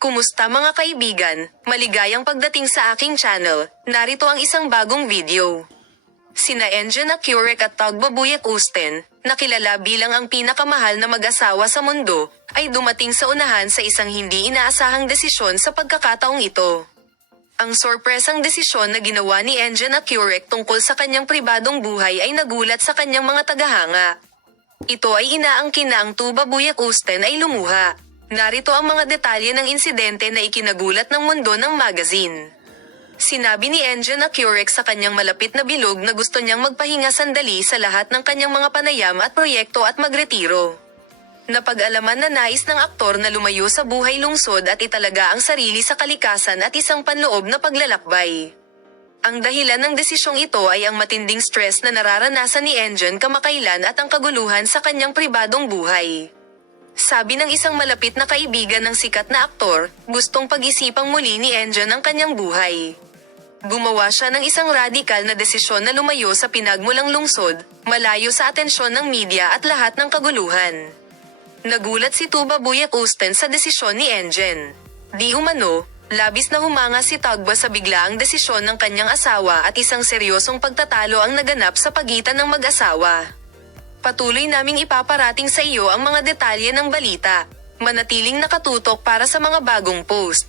Kumusta mga kaibigan? Maligayang pagdating sa aking channel. Narito ang isang bagong video. Sina Engin Akurek at Tagbabuyek Usten, na kilala bilang ang pinakamahal na mag-asawa sa mundo, ay dumating sa unahan sa isang hindi inaasahang desisyon sa pagkakataong ito. Ang sorpresang desisyon na ginawa ni Engin Akurek tungkol sa kanyang pribadong buhay ay nagulat sa kanyang mga tagahanga. Ito ay inaangkin na ang Tagbabuyek Usten ay lumuha. Narito ang mga detalye ng insidente na ikinagulat ng mundo ng magazine. Sinabi ni Engin Akurek sa kanyang malapit na bilog na gusto niyang magpahinga sandali sa lahat ng kanyang mga panayam at proyekto at magretiro. Napag-alaman na nais ng aktor na lumayo sa buhay lungsod at italaga ang sarili sa kalikasan at isang panloob na paglalakbay. Ang dahilan ng desisyong ito ay ang matinding stress na nararanasan ni Engin kamakailan at ang kaguluhan sa kanyang pribadong buhay. Sabi ng isang malapit na kaibigan ng sikat na aktor, gustong pag-isipang muli ni Engin ang kanyang buhay. Gumawa siya ng isang radikal na desisyon na lumayo sa pinagmulang lungsod, malayo sa atensyon ng media at lahat ng kaguluhan. Nagulat si Tagbabuyek Usten sa desisyon ni Engin. Di umano, labis na humanga si Tagba sa biglaang desisyon ng kanyang asawa at isang seryosong pagtatalo ang naganap sa pagitan ng mag-asawa. Patuloy naming ipaparating sa iyo ang mga detalye ng balita. Manatiling nakatutok para sa mga bagong post.